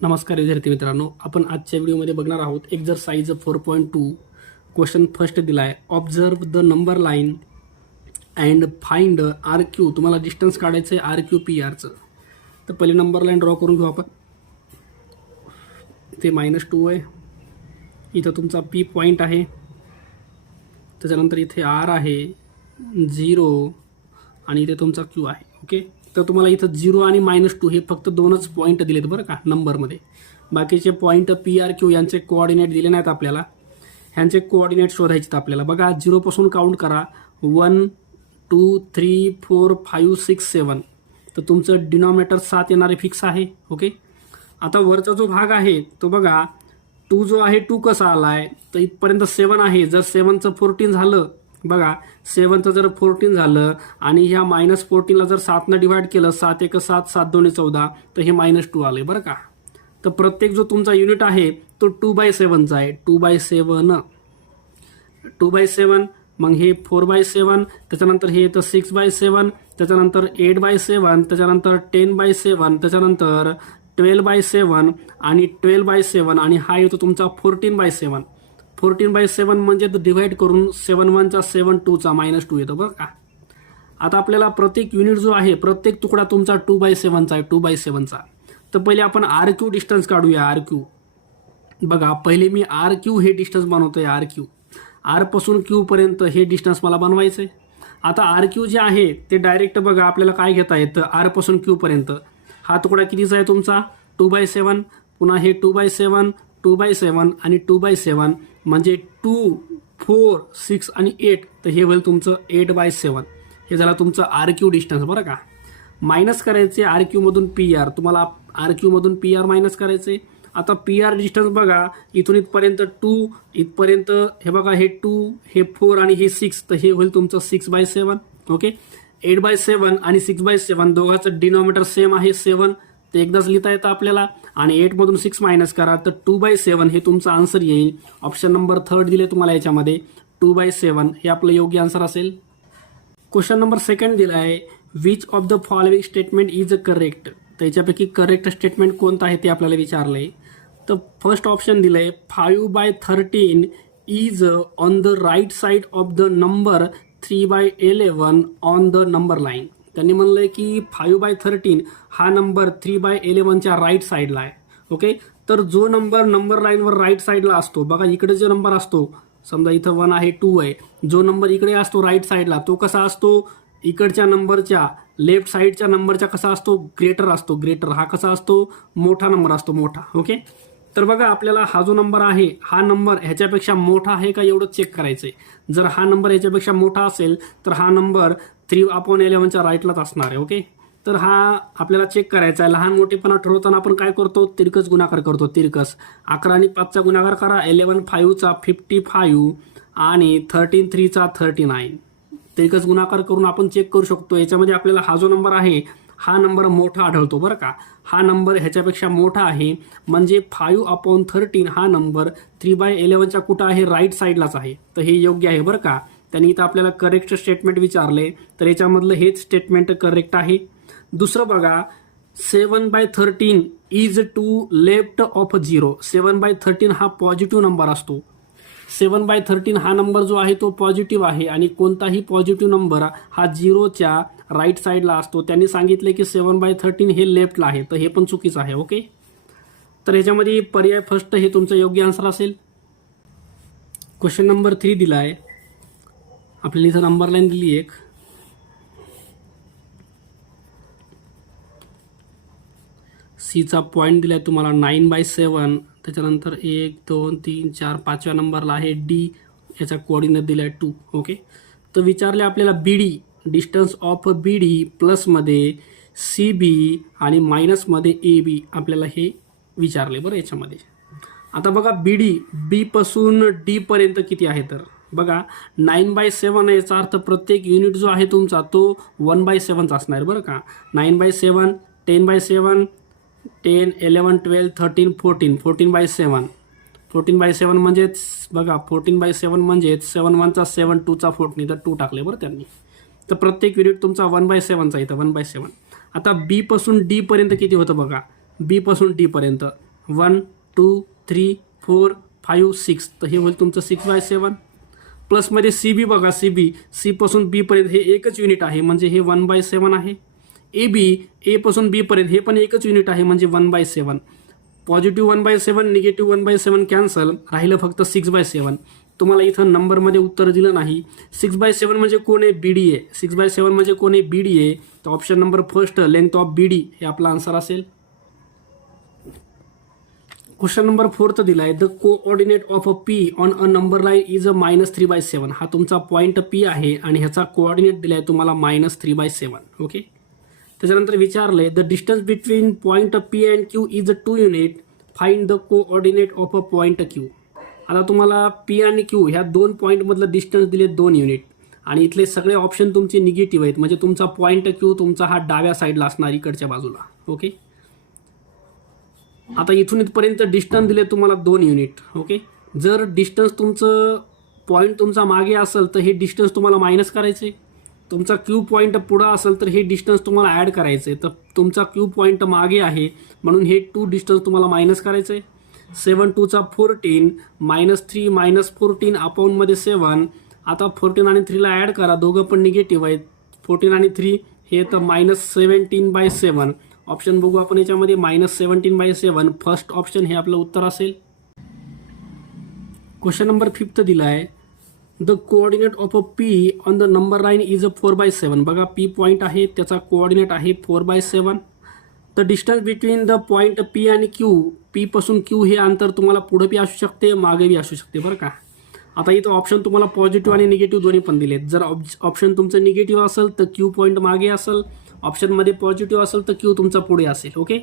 नमस्कार विद्यार्थी मित्रांनो, आपण आजच्या व्हिडिओमध्ये बघणार आहोत एक्झरसाइज 4.2. क्वेश्चन फर्स्ट दिला आहे, observe the number line and find R Q. तुम्हाला डिस्टन्स काढायचं आहे आर क्यू पी आरचं. तर पहिले नंबर लाईन ड्रॉ करून घेऊ आपण. ते -2 आहे, इथं तुमचा पी पॉईंट आहे, त्याच्यानंतर इथे आर आहे 0 आणि इथे तुमचा क्यू आहे. ओके, तर तुम्हाला इथं 0 आणि -2 हे फक्त दोनच पॉईंट दिलेत बरं का नंबरमध्ये. बाकीचे पॉईंट पी आर क्यू यांचे कोऑर्डिनेट दिले नाहीत आपल्याला. ह्यांचे कोऑर्डिनेट शोधायचे आपल्याला. बघा 0 पासून काउंट करा, 1 2 3 4 5 6 7. तर तुमचं डिनॉमिनेटर 7 येणारे फिक्स आहे. ओके, आता वरचा जो भाग आहे तो बघा, 2 जो आहे 2 कसा आला आहे, तर इथपर्यंत 7 आहे. जर 7चं 14 झालं, बघा 7चं जर 14 झालं आणि ह्या -14ला जर 7नं डिवाइड केलं, 7 1 7 7 2 14, तर हे -2 आले बरं का. तर प्रत्येक जो तुमचा युनिट आहे तो 2/7चा आहे. 2/7, मग हे 4/7, त्याच्यानंतर हे येतं 6/7, त्याच्यानंतर 8/7, त्याच्यानंतर 10/7, त्याच्यानंतर 12/7 आणि 12/7 आणि हा येतो तुमचा 14/7. 14/7 म्हणजे डिवाइड करून 7 1चा 7 2चा -2 येतो बरं का. आता आपल्याला प्रत्येक युनिट जो आहे, प्रत्येक तुकडा तुमचा 2/7चा आहे. 2/7चा. तर पहिले आपण आर क्यू डिस्टन्स काढूया. आर क्यू बघा, पहिले मी आर क्यू हे डिस्टन्स बनवतोय. आर क्यू, आर पासून क्यू पर्यंत हे डिस्टन्स मला बनवायचं आहे. आता आर क्यू जे आहे ते डायरेक्ट बघा आपल्याला काय घेता येतं, आर पासून क्यू पर्यंत हा तुकडा कितीचा आहे तुमचा 2/7, पुन्हा हे 2/7, 2/7 आणि 2/7 म्हणजे 2 4 6 आणि 8, तर हे होईल तुमचं 8/7. हे झालं तुमचं आर क्यू डिस्टन्स बरं का. मायनस करायचे आर क्यू मधून पी आर. तुम्हाला आर क्यू मधून पी आर मायनस करायचे. आता पी आर डिस्टन्स बघा, इथून इथपर्यंत 2, इथपर्यंत हे बघा, हे 2, हे 4 आणि हे 6, तर हे होईल तुमचं 6/7. ओके, 8/7 आणि 6/7 दोघांचं डिनॉमिनेटर सेम आहे 7, ते एकदाच लिहिता येतं आपल्याला. आणि 8 मधून 6 मायनस करा, तर 2/7 हे तुमचं आन्सर येईल. ऑप्शन नंबर 3 दिले तुम्हाला याच्यामध्ये, 2/7 हे आपलं योग्य आन्सर असेल. क्वेश्चन नंबर 2 दिला आहे, which of the following statement is correct. त्याच्यापैकी करेक्ट स्टेटमेंट कोणतं आहे ते आपल्याला विचारलंय. तर फर्स्ट ऑप्शन दिलंय, 5/13 is on the right side of the number 3/11 on the number line. त्यांनी म्हणलंय की 5/13 हा नंबर 3/11च्या राईट साईडला आहे. ओके, तर जो नंबर लाईनवर राईट साईडला असतो, बघा इकडे जो नंबर असतो, समजा इथं 1 आहे 2 आहे, जो नंबर इकडे असतो राईट साईडला तो कसा असतो, इकडच्या नंबरच्या लेफ्ट साईडच्या नंबरच्या कसा असतो, ग्रेटर असतो. ग्रेटर हा कसा असतो, मोठा नंबर असतो, मोठा. ओके, तर बघा आपल्याला हा जो नंबर आहे, हा नंबर ह्याच्यापेक्षा मोठा आहे का एवढं चेक करायचंय. जर हा नंबर ह्याच्यापेक्षा मोठा असेल तर हा नंबर 3/11च्या राईटलाच असणार आहे. ओके, तर हा आपल्याला चेक करायचा आहे. लहान मोठेपणा ठरवताना आपण काय करतो, तिरकस गुणाकार करतो. तिरकस 11 आणि 5चा गुणाकार करा, 11 5चा 55 आणि 13 3चा 39. तिरकस गुणाकार करून आपण चेक करू शकतो. याच्यामध्ये आपल्याला हा जो नंबर आहे हा नंबर मोठा आढळतो बरं का. हा नंबर ह्याच्यापेक्षा मोठा आहे, म्हणजे 5/13 हा नंबर 3/11च्या कुठं आहे, राईट साईडलाच आहे. तर हे योग्य आहे बरं का. त्यांनी इथं आपल्याला करेक्ट स्टेटमेंट विचारले, तर याच्यामधलं हेच स्टेटमेंट करेक्ट आहे. दुसरं बघा, 7/13 इज टू लेफ्ट ऑफ 0. 7/13 हा पॉझिटिव्ह नंबर असतो. 7/13 हा नंबर जो आहे तो पॉझिटिव्ह आहे आणि कोणताही पॉझिटिव्ह नंबर हा 0च्या राईट साईडला असतो. त्यांनी सांगितले की 7/13 हे लेफ्टला आहे, तर हे पण चुकीचं आहे. ओके, तर ह्याच्यामध्ये पर्याय फर्स्ट हे तुमचं योग्य आन्सर असेल. क्वेश्चन नंबर 3 दिला आहे आपल्याला. इथं नंबर लाईन दिली एक, सीचा पॉईंट दिलाय तुम्हाला 9/7, त्याच्यानंतर 1 2 3 4 5व्या नंबरला आहे डी, याचा कोऑर्डिनेट दिलाय 2. ओके, तर विचारले आपल्याला बीडी, डिस्टन्स ऑफ बीडी प्लसमध्ये CB आणि मायनसमध्ये AB आपल्याला हे विचारले बरं याच्यामध्ये. आता बघा बीडी, बी पासून डी पर्यंत किती आहे, तर बघा 9/7 याचा अर्थ प्रत्येक युनिट जो आहे तुमचा तो 1/7चा असणार बरं का. 9/7, 10/7, 10 11 12 13 14, 14/7. 14/7 म्हणजेच बघा 14/7 म्हणजेच 7 1चा 7 2चा 14, तर 2 टाकले बरं त्यांनी. तर प्रत्येक युनिट तुमचा 1/7चा इथं 1/7. आता बी पासून डी पर्यंत किती होतं बघा, बी पासून डी पर्यंत 1 2 3 4 5 6, तर हे होईल तुमचं 6/7. प्लसमध्ये सी बी बघा, सी पासून बी पर्यंत हे एकच युनिट आहे म्हणजे हे 1/7 आहे. ए पासून बी पर्यंत हे पण एकच युनिट आहे म्हणजे 1/7. पॉझिटिव्ह 1/7 निगेटिव्ह 1/7 कॅन्सल, राहिलं फक्त 6/7. तुम्हाला इथं नंबरमध्ये उत्तर दिलं नाही. 6/7 म्हणजे कोण आहे? बी डी आहे. 6/7 म्हणजे कोण आहे? बी डी आहे. तर option number first length of B D हे आपला आन्सर असेल. क्वेश्चन नंबर 4 दिला आहे, the coordinate of a P on a number line is a -3/7. हा तुमचा पॉईंट पी आहे आणि ह्याचा कोऑर्डिनेट दिला आहे तुम्हाला -3/7. ओके. त्याच्यानंतर विचारलंय, the distance between point P and Q is 2 unit, find the coordinate of a point Q. आता तुम्हाला पी आणि क्यू ह्या 2 पॉईंटमधलं डिस्टन्स दिले 2 युनिट आणि इथले सगळे ऑप्शन तुमचे निगेटिव्ह आहेत म्हणजे तुमचा पॉईंट क्यू तुमचा हा डाव्या साईडला असणार इकडच्या बाजूला. ओके. आता इथून इथपर्यंत डिस्टन्स दिले तुम्हाला 2 युनिट. ओके. जर डिस्टन्स तुमचं पॉईंट तुमचा मागे असेल तर हे डिस्टन्स तुम्हाला मायनस करायचे. तुमचा क्यू पॉईंट पुढं असेल तर हे डिस्टन्स तुम्हाला ॲड करायचे. तर तुमचा क्यू पॉईंट मागे आहे म्हणून हे 2 डिस्टन्स तुम्हाला मायनस करायचे. 7 2 चा 14 -3 -14 अपॉनमध्ये 7. आता 14 आणि 3 ला ॲड करा, दोघं पण निगेटिव्ह आहेत. 14 आणि 3 हे तर -17/7. ऑप्शन बघू आपण याच्यामध्ये -17/7. फर्स्ट ऑप्शन हे आपलं उत्तर असेल. क्वेश्चन नंबर 5 दिला आहे, the coordinate of a P on the number line is 4/7. बघा पी पॉईंट आहे त्याचा कोऑर्डिनेट आहे 4/7. The distance between the point P आणि क्यू, पी पासून क्यू हे अंतर तुम्हाला पुढे बी असू शकते मागे बी असू शकते बरं का. आता इथं ऑप्शन तुम्हाला पॉझिटिव्ह आणि निगेटिव्ह दोन्ही पण दिलेत. जर ऑप्शन तुमचं निगेटिव्ह असेल तर क्यू पॉईंट मागे असेल, ऑप्शनमध्ये पॉझिटिव्ह असेल तर क्यू तुमचा पुढे असेल. ओके.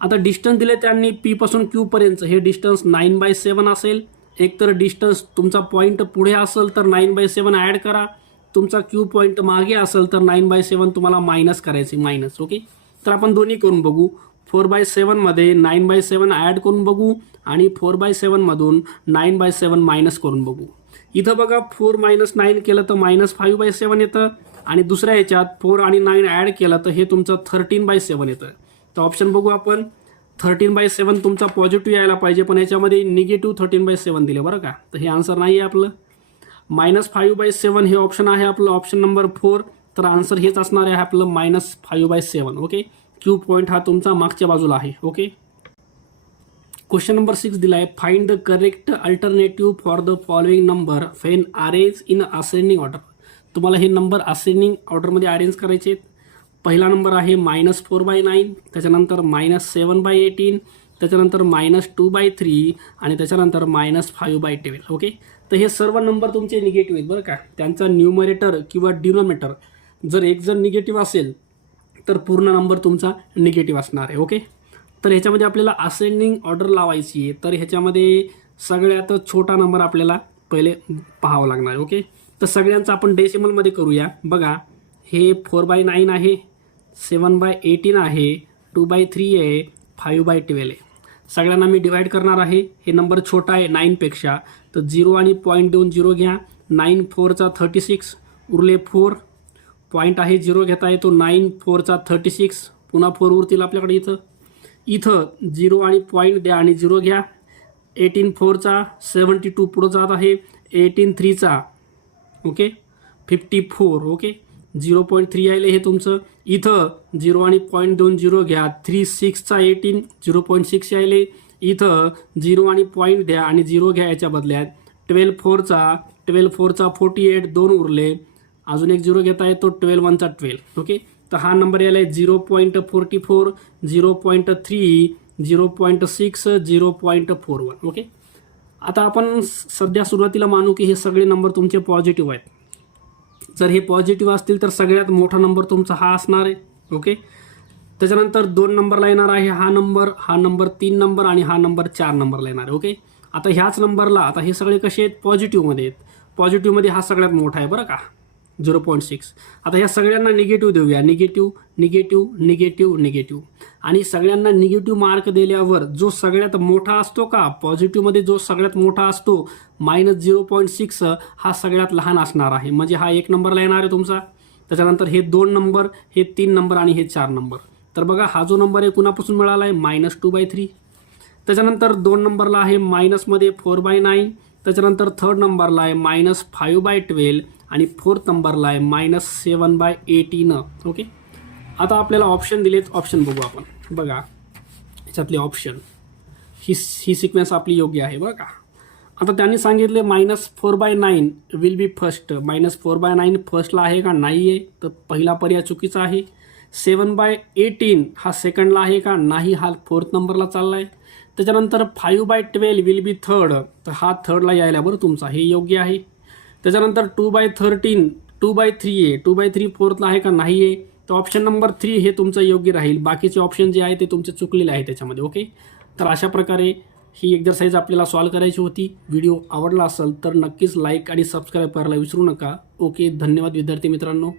आता डिस्टन्स दिले त्यांनी पी पासून क्यू पर्यंत, हे डिस्टन्स 9/7 असेल. एक तर डिस्टन्स तुमचा पॉईंट पुढे असेल तर 9/7 ॲड करा, तुमचा क्यू पॉईंट मागे असेल तर 9/7 तुम्हाला मायनस करायचे मायनस. ओके. तर आपण दोन्ही करून बघू. 4/7 मध्ये 9/7 ॲड करून बघू आणि 4/7 मधून 9/7 मायनस करून बघू. इथं बघा 4 - 9 केलं तर -5/7 येतं आणि दुसऱ्या ह्याच्यात 4 आणि 9 ॲड केलं तर हे तुमचं 13/7 येतं. तर ऑप्शन बघू आपण. 13/7 तुमचा पॉझिटिव्ह यायला पाहिजे पण याच्यामध्ये निगेटिव्ह 13/7 दिले बरं का. तर हे आन्सर नाही आहे आपलं. -5/7 हे ऑप्शन आहे आपलं ऑप्शन नंबर 4. तर आन्सर हेच असणार आहे आपलं -5/7. ओके. क्यू पॉईंट हा तुमचा मागच्या बाजूला आहे. ओके. क्वेश्चन नंबर 6 दिला आहे, find the correct alternative for the following number when arrange in ascending order. तुम्हाला हे नंबर असेंडिंग ऑर्डरमध्ये अरेंज करायचे आहेत. पहिला नंबर आहे -4/9, त्याच्यानंतर -7/18, त्याच्यानंतर -2/3 आणि त्याच्यानंतर -5/12. ओके. तर हे सर्व नंबर तुमचे निगेटिव्ह आहेत बरं का. त्यांचा न्यूमरेटर किंवा डिनोमिनेटर जर एक जर निगेटिव्ह असेल तर पूर्ण नंबर तुमचा निगेटिव्ह असणार आहे. ओके. तर ह्याच्यामध्ये आपल्याला असेंडिंग ऑर्डर लावायची आहे. तर ह्याच्यामध्ये सगळ्यात छोटा नंबर आपल्याला पहिले पाहावा लागणार आहे. ओके. तर सगळ्यांचं आपण डेसिमलमध्ये करूया. बघा हे 4/9 आहे, 7/18 आहे, 2/3 आहे, 5/12 आहे. सगळ्यांना मी डिवाईड करणार आहे. हे नंबर छोटा आहे 9पेक्षा, तर 0 आणि पॉईंट देऊन 0 घ्या. 9 4 चा 36 उरले 4. पॉईंट आहे 0 घेता येतो. 9 4 चा 36 पुन्हा 4 उरतील आपल्याकडे. इथं 0 आणि पॉईंट द्या आणि 0 घ्या. 18 4 चा 72 पुढं जात आहे. 18 3 चा ओके 54. ओके. 0.3 यायले हे तुमचं. इथं 0 आणि पॉईंट देऊन 0 घ्या. 3 6 चा 18 0.6 यायले. इथं 0 आणि पॉईंट द्या आणि 0 घ्या याच्या बदल्यात. 12 4 चा 48 2 उरले. अजून एक 0 घेता येतो. 12 1 चा 12. ओके. तर हा नंबर यायला 0.44, 0.3, 0.6, 0.41. ओके. आता आपण सध्या सुरुवातीला मानू की हे सगळे नंबर तुमचे पॉझिटिव्ह आहेत. जर हे पॉझिटिव्ह असतील तर सगळ्यात मोठा नंबर तुमचा हा असणार आहे. ओके. त्याच्यानंतर 2 नंबरला येणार आहे हा नंबर 3 नंबर आणि हा नंबर 4 नंबरला येणार आहे. ओके. आता ह्याच नंबरला आता हे सगळे कसे आहेत? पॉझिटिव्हमध्ये आहेत. पॉझिटिव्हमध्ये हा सगळ्यात मोठा आहे बरं का, 0.6. आता ह्या सगळ्यांना निगेटिव्ह देऊया. निगेटिव्ह निगेटिव्ह निगेटिव्ह निगेटिव्ह आणि सगळ्यांना निगेटिव्ह मार्क दिल्यावर जो सगळ्यात मोठा असतो का पॉझिटिव्हमध्ये, जो सगळ्यात मोठा असतो -0.6 हा सगळ्यात लहान असणार आहे. म्हणजे हा 1 नंबरला येणार आहे तुमचा. त्याच्यानंतर हे 2 नंबर, हे 3 नंबर आणि हे 4 नंबर. तर बघा हा जो नंबर आहे कुणापासून मिळाला आहे? -2/3. त्याच्यानंतर 2 नंबरला आहे मायनसमध्ये 4/9, त्याच्यानंतर 3rd नंबरला आहे -5/12 आणि 4th नंबरला आहे -7/18. ओके, आता आपल्याला ऑप्शन दिलेत, ऑप्शन बघू आपण. बघा ह्याच्यातले ऑप्शन, ही सिक्वेन्स आपली योग्य आहे बरं का. आता त्यांनी सांगितले -4/9 विल बी फर्स्ट. -4/9 फर्स्टला आहे का, नाही आहे, तर पहिला पर्याय चुकीचा आहे. 7/18 हा सेकंडला आहे का, नाही, हा 4th नंबरला चालला आहे. त्याच्यानंतर 5/12 विल बी थर्ड, तर हा थर्डला यायला बरं तुमचा, हे योग्य आहे. त्याच्यानंतर 2/13 2/3 आहे, 2/3 4thला आहे का, नाही आहे, तर ऑप्शन नंबर 3 हे तुमचं योग्य राहील. बाकीचे ऑप्शन जे आहे ते तुमचे चुकलेले आहे त्याच्यामध्ये. ओके, तर अशा प्रकारे ही एक्झरसाईज आपल्याला सॉल्व करायची होती. व्हिडिओ आवडला असेल तर नक्कीच लाईक आणि सबस्क्राईब करायला विसरू नका. ओके, धन्यवाद विद्यार्थी मित्रांनो.